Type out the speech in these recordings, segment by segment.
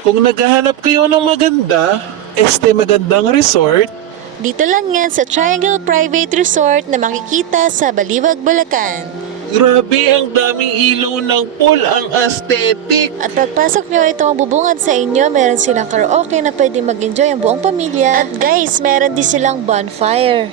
Kung naghahanap kayo ng magandang resort, Dito lang yan sa Triangle Private Resort na makikita sa Baliwag, Bulacan. grabe ang daming ilaw ng pool, ang aesthetic. At pagpasok nyo, ito mabubungad sa inyo. Meron silang karaoke na pwede mag-enjoy ang buong pamilya. At guys, meron din silang bonfire.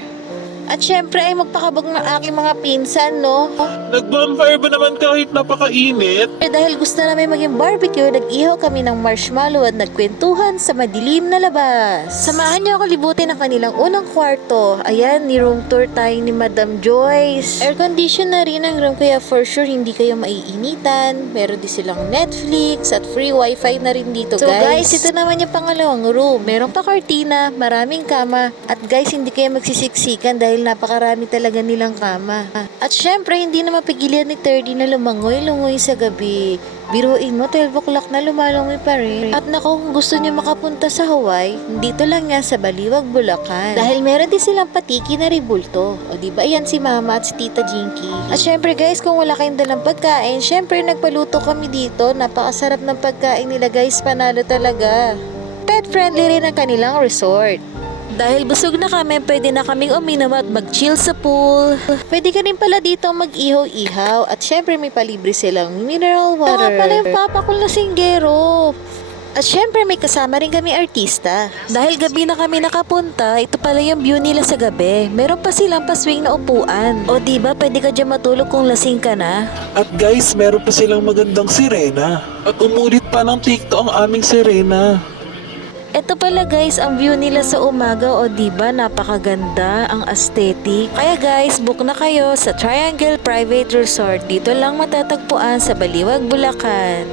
At syempre ay magpakabog ng aking mga pinsan, no? Nag-bonfire ba naman kahit napakainit? Dahil gusto namin maging barbecue, nag-ihaw kami ng marshmallow at nagkwentuhan sa madilim na labas. Samahan niyo ako libutin ang kanilang unang kwarto. Ayan, ni-room tour tayo ni Madam Joyce. Air condition na rin ang room kaya for sure hindi kayo maiinitan. Meron din silang Netflix at free wifi na rin dito, So, guys. Ito naman yung pangalawang room. Meron pa kortina, maraming kama. At guys, hindi kayo magsisiksikan dahil napakarami talaga nilang kama. At syempre, hindi na mapigilan ni 30 na lumangoy-lungoy sa gabi. Biruin mo, 12 o'clock na lumalungoy pa rin. At naku, kung gusto niyo makapunta sa Hawaii, dito lang yan sa Baliwag, Bulacan. Dahil meron din silang patiki na ribulto. O diba yan si Mama at si Tita Jinky. At syempre guys, kung wala kayong dalang pagkain, syempre nagpaluto kami dito. Napakasarap ng pagkain nila guys, panalo talaga. Pet friendly rin ang kanilang resort. Dahil busog na kami, pwede na kaming uminom at mag-chill sa pool. Pwede ka rin pala dito mag-ihaw-ihaw. At syempre may palibre silang mineral water. Ito pala yung papa ko na singgero. At syempre may kasama rin kami artista. Dahil gabi na kami nakapunta, ito pala yung view nila sa gabi. Meron pa silang paswing na upuan. O diba, pwede ka dyan matulog kung lasing ka na. At guys, meron pa silang magandang sirena. At umulit pa ng TikTok ang aming sirena. Ito pala guys, ang view nila sa umaga. O diba, napakaganda ang aesthetic. Kaya guys, book na kayo sa Triangle Private Resort. Dito lang matatagpuan sa Baliwag, Bulacan.